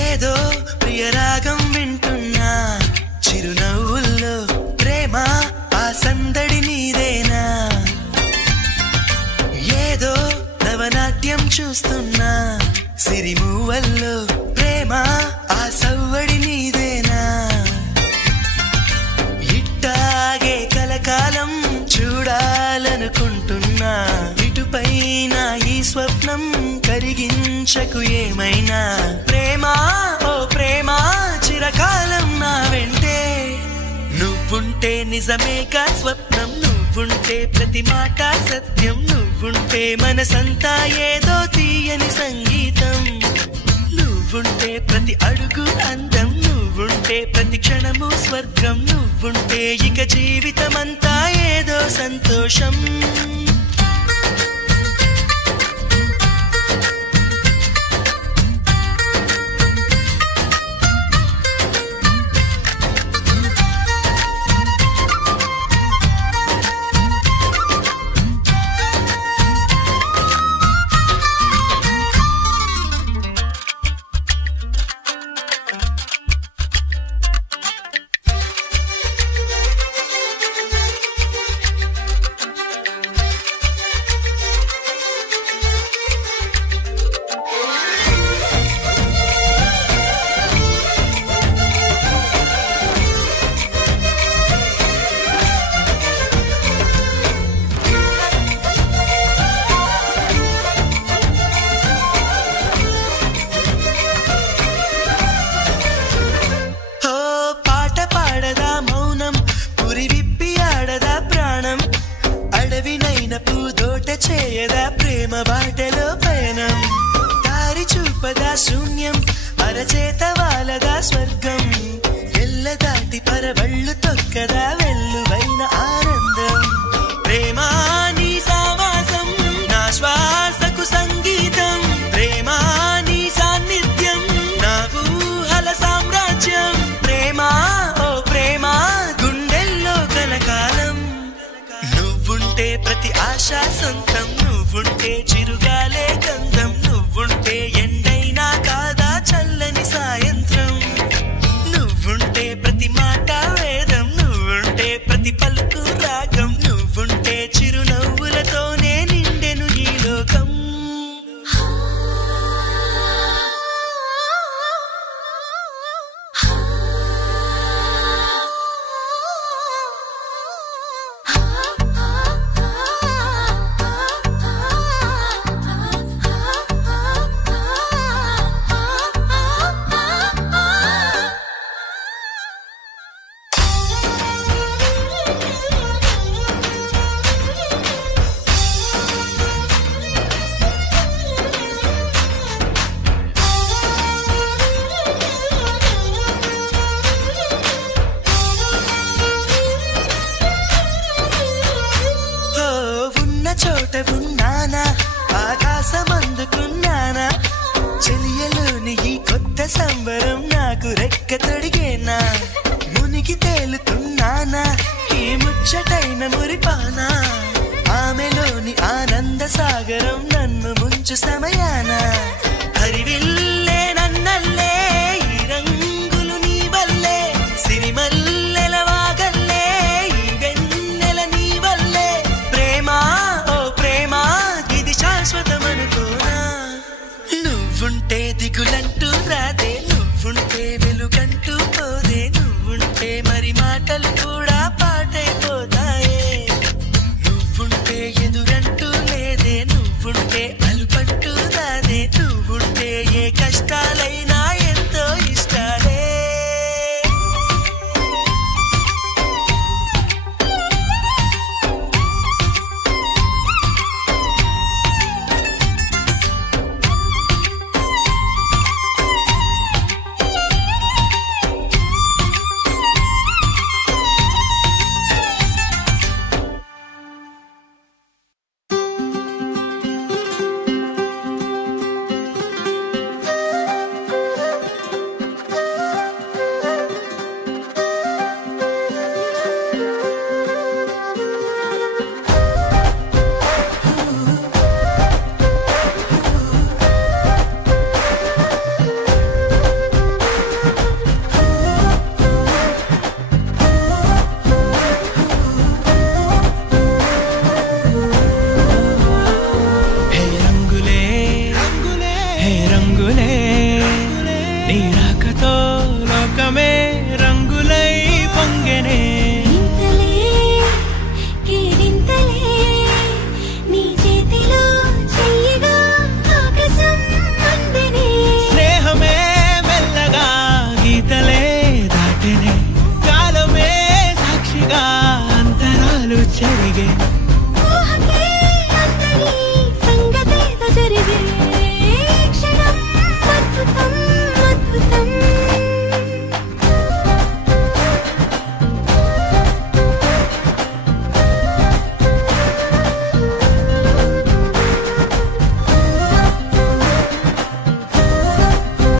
ఏదో ప్రియరాగం వింటున్నా చిరునవ్వుల్లో ప్రేమ ఆ సందడి నీదేనా ఏదో నవనాట్యం చూస్తున్నా సిరిమూవల్లో ప్రేమ ఆ సవ్వడి నీదేనా ఇట్టాగే కలకాలం చూడాలనుకుంటున్నా ఇటుపైన ఈ స్వప్నం కరిగించకు ఏమైనా ప్రేమ ఓ ప్రేమ చిరకాలం నా వెంటే నువ్వుంటే నిజమేగా స్వప్నం నువ్వుంటే ప్రతి మాట సత్యం నువ్వుంటే మనసంతా ఏదో తీయని సంగీతం నువ్వుంటే ప్రతి అడుగు అందం నువ్వుంటే ప్రతి క్షణము స్వర్గం నువ్వుంటే ఇక జీవితమంతా ఏదో సంతోషం చేయదా ప్రేమ బాటలో పయనం దారి చూపదా శూన్యం అరచేత వాలదా స్వర్గం ఎల్ల దాటి పరవళ్ళు తొక్కదా వెల్లువైన ఆనందం ప్రేమ నీ సావాసం నా శ్వాసకు సంగీతం ప్రేమ నీ సాన్నిధ్యం నా ఊహల సామ్రాజ్యం ప్రేమ ఓ ప్రేమ గుండెల్లో కలకాలం నువ్వుంటే ప్రతి ఆశా సొంతం నువ్వుంటే చిరుగాలే గంధం నువ్వుంటే ఎండైనా కాదా చల్లని సాయంత్రం నువ్వుంటే ప్రతి మాట వేదం నువ్వుంటే ప్రతి పలుకు రాగం నువ్వుంటే చిరునవ్వులతోనే నిండెను ఈ లోకం చోట ఉన్నానా ఆకాశం అందుకున్నానా చెలియలోని ఈ కొత్త సంబరం నాకు రెక్క తొడిగేనా మునిగి తేలుతున్నానా ఈ ముచ్చటైన మురిపానా ఆమెలోని ఆనంద సాగరం నన్ను ముంచు సమయాన హరివిల్లే నన్నల్లే ఈ రంగులు నీ వల్లే సిరిమల్లెల వాగల్లే ఈ వెన్నెల నీ వల్లే ప్రేమ శాశ్వతమనుకోనా నువ్వుంటే దిగులంటూ రాదే నువ్వుంటే వెలుగంటూ పోదే నువ్వుంటే మరి మాటలు కూడా పాటైపోతాయే నువ్వుంటే ఎదురంటూ లేదే నువ్వుంటే అలుపంటూ రాదే నువ్వుంటే ఏ కష్టాలైనా ఎంతో ఇష్టాలే రంగులే నీ రాకతో లోకమే రంగులై పొంగెనే స్నేహమే మెల్లగా గీతలే దాటెనే కాలమే సాక్షిగా అంతరాలు చెరిగే